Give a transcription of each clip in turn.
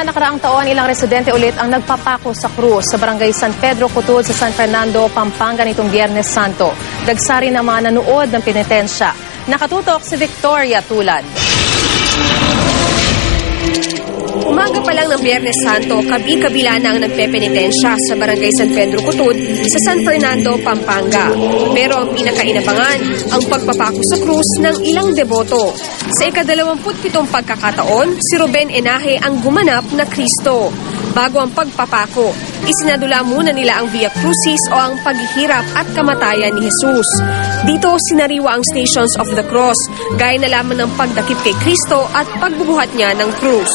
mga nakaraang taon, ilang residente ulit ang nagpapako sa krus sa barangay San Pedro Cutod sa San Fernando, Pampanga nitong Biyernes Santo. Dagsari na mga nanood ng penitensya. Nakatutok si Victoria Tulad. Umaga pa lang ng Biyernes Santo, kabi-kabila na ang nagpepenitensya sa barangay San Pedro Cutod sa San Fernando, Pampanga. Pero ang pinakainabangan, ang pagpapako sa krus ng ilang deboto. Sa ika-27 pagkakataon, si Ruben Enaje ang gumanap na Kristo. Bago ang pagpapako, isinadula muna nila ang Via Crucis o ang paghihirap at kamatayan ni Jesus. Dito sinariwa ang Stations of the Cross, gaya na lamang ng pagdakip kay Kristo at pagbubuhat niya ng krus.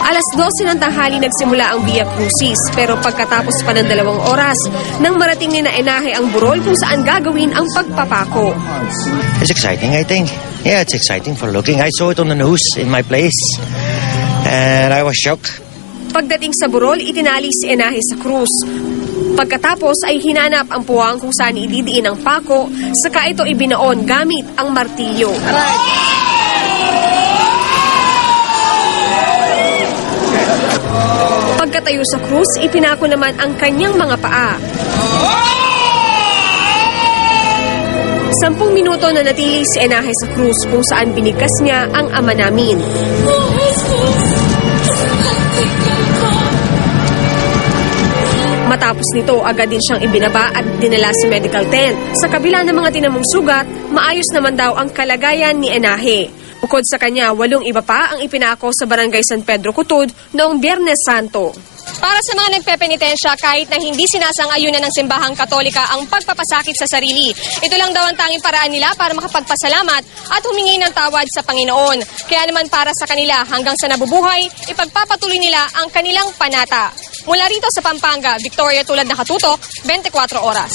Alas 12 ng tanghali nagsimula ang Via Crucis, pero pagkatapos pa ng 2 oras, nang marating ni na Enaje ang burol kung saan gagawin ang pagpapako. It's exciting, I think. Yeah, it's exciting for looking. I saw it on the news in my place, and I was shocked. Pagdating sa burol, itinali si Enaje sa krus. Pagkatapos ay hinanap ang puwang kung saan ididiin ang pako, saka ito ibinaon gamit ang martilyo. Pagkatayo sa krus, ipinako naman ang kanyang mga paa. 10 minuto na natili si Enaje sa krus kung saan binigkas niya ang Ama Namin. Matapos nito, agad din siyang ibinaba at dinala sa medical tent. Sa kabila ng mga tinamong sugat, maayos naman daw ang kalagayan ni Enaje. Bukod sa kanya, 8 iba pa ang ipinako sa barangay San Pedro Cutod noong Biyernes Santo. Para sa mga nagpepenitensya, kahit na hindi sinasang-ayunan ng simbahang Katolika ang pagpapasakit sa sarili, ito lang daw ang tanging paraan nila para makapagpasalamat at humingi ng tawad sa Panginoon. Kaya naman para sa kanila, hanggang sa nabubuhay, ipagpapatuloy nila ang kanilang panata. Mula rito sa Pampanga, Victoria Tulad, nakatutok, 24 oras.